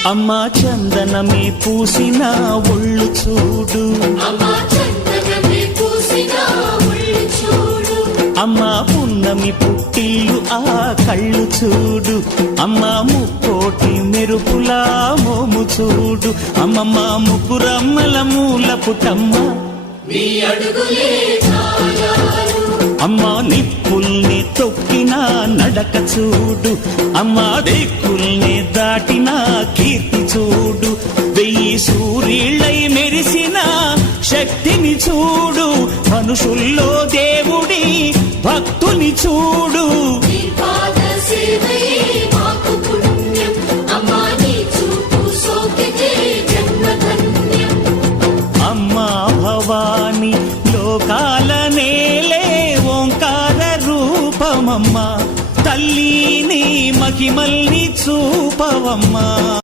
అమ్మా చందనమే పూసిన ఒళ్ళు చూడు, అమ్మా పున్నమి పుట్టిల్లు ఆ కళ్ళు చూడు, అమ్మా ముక్కోటి మెరుపులా మోము చూడు, అమ్మమ్మ ముగ్గురమ్మల మూల పుటమ్మ అమ్మా నిప్పుల్ని తొక్కిన నడక చూడు, అమ్మా దిక్కుల్ని దాటిన కీర్తి చూడు, 1000 సూర్యుళ్ళై మెరిసిన శక్తిని చూడు, మనుషుల్లో దేవుడి భక్తుని చూడు.